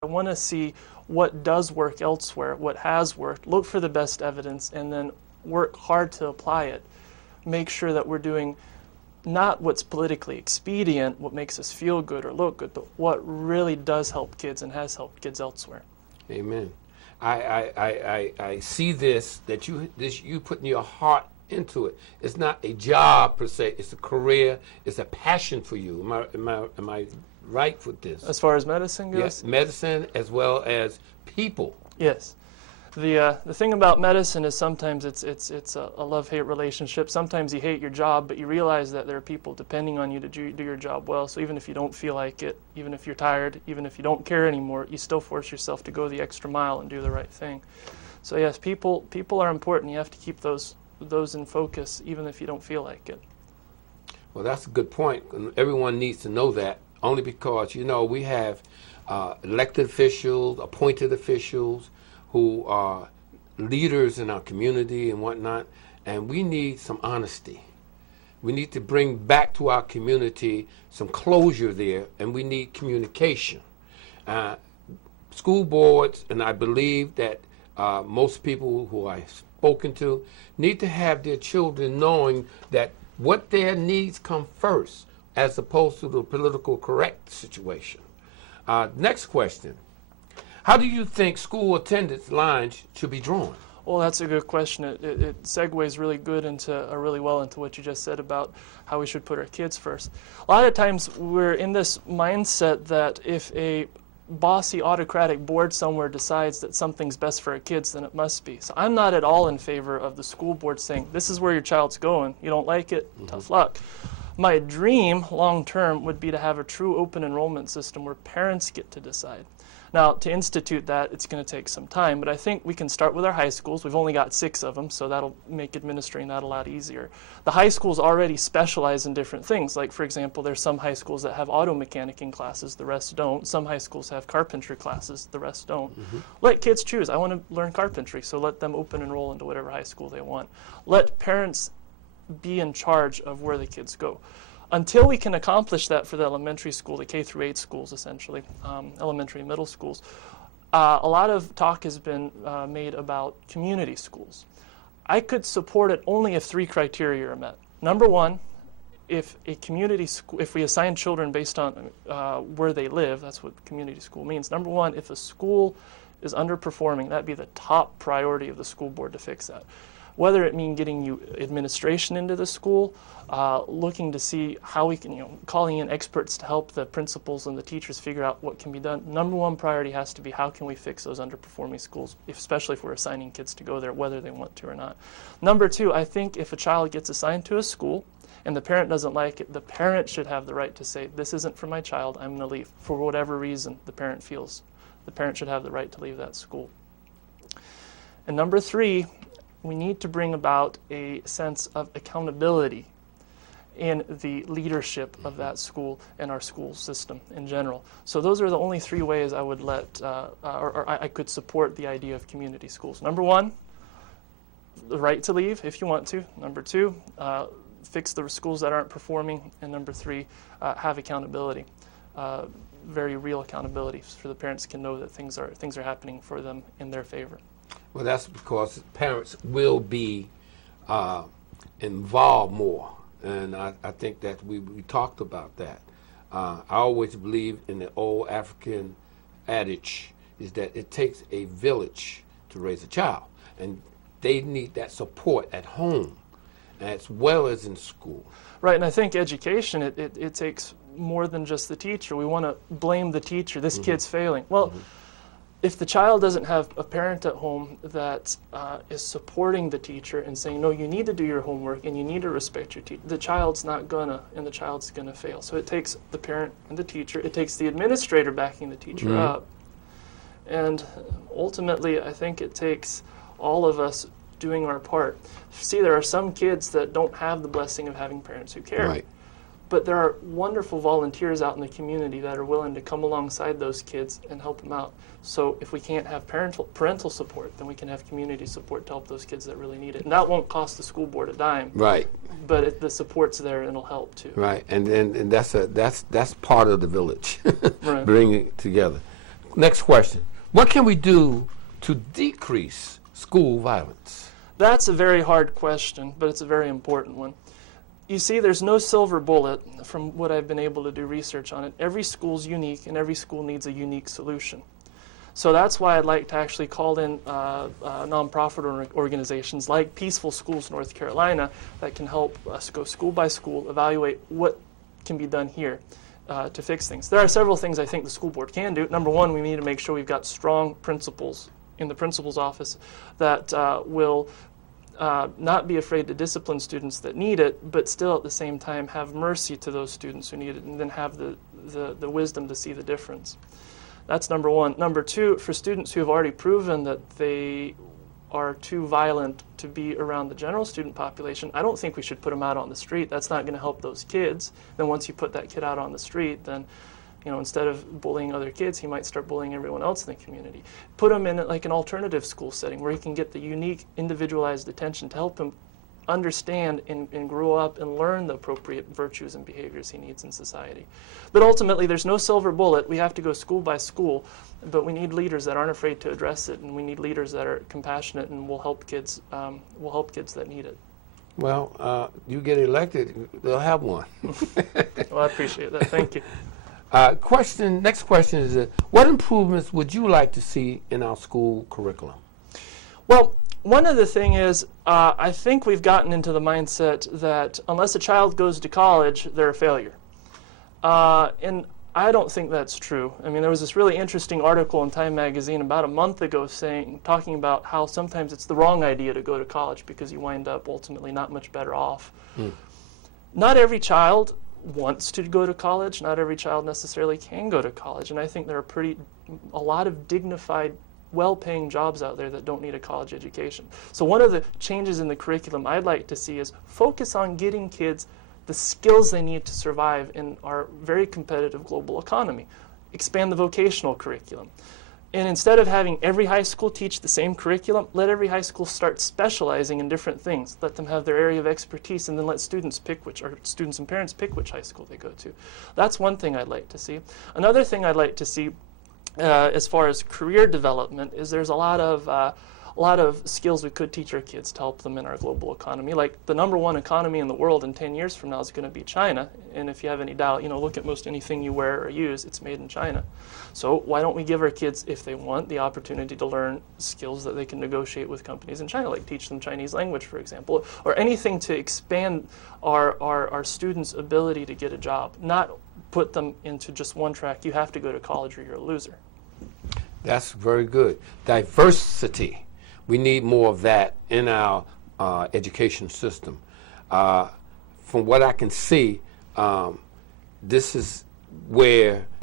I want to see what does work elsewhere, what has worked, look for the best evidence, and then work hard to apply it. Make sure that we're doing not what's politically expedient, what makes us feel good or look good, but what really does help kids and has helped kids elsewhere. Amen. I see this, that you putting your heart into it. It's not a job per se, it's a career, it's a passion for you. Am I right with this? As far as medicine goes? Yes, medicine as well as people. Yes. The thing about medicine is sometimes it's a love-hate relationship. Sometimes you hate your job, but you realize that there are people depending on you to do your job well. So even if you don't feel like it, even if you're tired, even if you don't care anymore, you still force yourself to go the extra mile and do the right thing. So yes, people are important. You have to keep those in focus, even if you don't feel like it. Well, that's a good point. Everyone needs to know that, only because, you know, we have elected officials, appointed officials, who are leaders in our community and whatnot, and we need some honesty. We need to bring back to our community some closure there, and we need communication. School boards, and I believe that most people who I've spoken to, need to have their children knowing that what their needs come first, as opposed to the political correct situation. Next question. How do you think school attendance lines should be drawn? Well, that's a good question. It segues really well into what you just said about how we should put our kids first. A lot of times we're in this mindset that if a bossy, autocratic board somewhere decides that something's best for our kids, then it must be. So I'm not at all in favor of the school board saying, this is where your child's going. You don't like it? Tough luck. My dream, long term, would be to have a true open enrollment system where parents get to decide. Now, to institute that, it's going to take some time, but I think we can start with our high schools. We've only got 6 of them, so that'll make administering that a lot easier. The high schools already specialize in different things. Like, for example, there's some high schools that have auto mechanicing classes, the rest don't. Some high schools have carpentry classes, the rest don't. Let kids choose. I want to learn carpentry, so let them open enroll into whatever high school they want. Let parents be in charge of where the kids go. Until we can accomplish that for the elementary school, the K through 8 schools essentially, elementary and middle schools, a lot of talk has been made about community schools. I could support it only if 3 criteria are met. Number 1, if a community school, if we assign children based on where they live, that's what community school means. Number 1, if a school is underperforming, that'd be the top priority of the school board to fix that. Whether it mean getting you administration into the school, looking to see how we can, calling in experts to help the principals and the teachers figure out what can be done. Number 1 priority has to be how can we fix those underperforming schools, especially if we're assigning kids to go there, whether they want to or not. Number 2, I think if a child gets assigned to a school and the parent doesn't like it, the parent should have the right to say, this isn't for my child, I'm going to leave. For whatever reason the parent feels, the parent should have the right to leave that school. And number 3, we need to bring about a sense of accountability in the leadership of that school and our school system in general. So those are the only 3 ways I would I could support the idea of community schools. Number 1, the right to leave if you want to. Number 2, fix the schools that aren't performing. And number 3, have accountability, very real accountability, for the parents can know that things are happening for them in their favor. Well, that's because parents will be involved more, and I think that we talked about that. I always believe in the old African adage is that it takes a village to raise a child, and they need that support at home as well as in school. Right, and I think education, it takes more than just the teacher. We want to blame the teacher. This kid's failing. Well, if the child doesn't have a parent at home that is supporting the teacher and saying, no, you need to do your homework and you need to respect your teacher, the child's not gonna, and the child's gonna fail. So it takes the parent and the teacher, it takes the administrator backing the teacher up. And ultimately, I think it takes all of us doing our part. See, there are some kids that don't have the blessing of having parents who care. Right. But there are wonderful volunteers out in the community that are willing to come alongside those kids and help them out. So if we can't have parental support, then we can have community support to help those kids that really need it. And that won't cost the school board a dime. Right. But the support's there and it'll help too. Right, and that's part of the village, Right. bringing it together. next question. What can we do to decrease school violence? That's a very hard question, but it's a very important one. You see, there's no silver bullet from what I've been able to do research on it. Every school's unique, and every school needs a unique solution. So that's why I'd like to actually call in nonprofit organizations like Peaceful Schools North Carolina that can help us go school by school, evaluate what can be done here to fix things. There are several things I think the school board can do. Number one, we need to make sure we've got strong principals in the principal's office that will not be afraid to discipline students that need it, but still at the same time have mercy to those students who need it, and then have the wisdom to see the difference. That's number one. Number two, for students who have already proven that they are too violent to be around the general student population, I don't think we should put them out on the street. That's not going to help those kids. Then once you put that kid out on the street, then instead of bullying other kids, he might start bullying everyone else in the community. Put him in like an alternative school setting where he can get the unique, individualized attention to help him understand and grow up and learn the appropriate virtues and behaviors he needs in society. But ultimately, there's no silver bullet. We have to go school by school, but we need leaders that aren't afraid to address it, and we need leaders that are compassionate and will help kids that need it. Well, you get elected, they'll have one. Well, I appreciate that. Thank you. Next question is, what improvements would you like to see in our school curriculum? Well, one of the thing is, I think we've gotten into the mindset that unless a child goes to college, they're a failure. And I don't think that's true. I mean, there was this really interesting article in Time magazine about a month ago talking about how sometimes it's the wrong idea to go to college because you wind up ultimately not much better off. Not every child wants to go to college. Not every child necessarily can go to college. And I think there are a lot of dignified, well-paying jobs out there that don't need a college education. So one of the changes in the curriculum I'd like to see is focus on getting kids the skills they need to survive in our very competitive global economy. Expand the vocational curriculum. And instead of having every high school teach the same curriculum, let every high school start specializing in different things. Let them have their area of expertise, and then let students and parents pick which high school they go to. That's one thing I'd like to see. Another thing I'd like to see as far as career development is there's a lot of skills we could teach our kids to help them in our global economy. Like the #1 economy in the world in 10 years from now is going to be China. And if you have any doubt, look at most anything you wear or use, it's made in China. So why don't we give our kids, if they want, the opportunity to learn skills that they can negotiate with companies in China, like teach them Chinese language, for example, or anything to expand our students' ability to get a job, not put them into just one track. You have to go to college or you're a loser. That's very good. Diversity. We need more of that in our education system. From what I can see, this is where